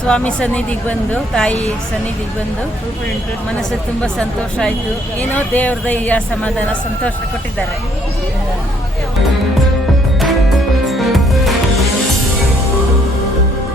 ಸ್ವಾಮಿ ಸನ್ನಿಧಿಗೆ ಬಂದು, ತಾಯಿ ಸನ್ನಿಧಿಗೆ ಬಂದು ಮನಸ್ಸಿಗೆ ತುಂಬ ಸಂತೋಷ ಆಯಿತು. ಏನೋ ದೇವ್ರ ದಯ, ಸಮಾಧಾನ, ಸಂತೋಷ ಕೊಟ್ಟಿದ್ದಾರೆ.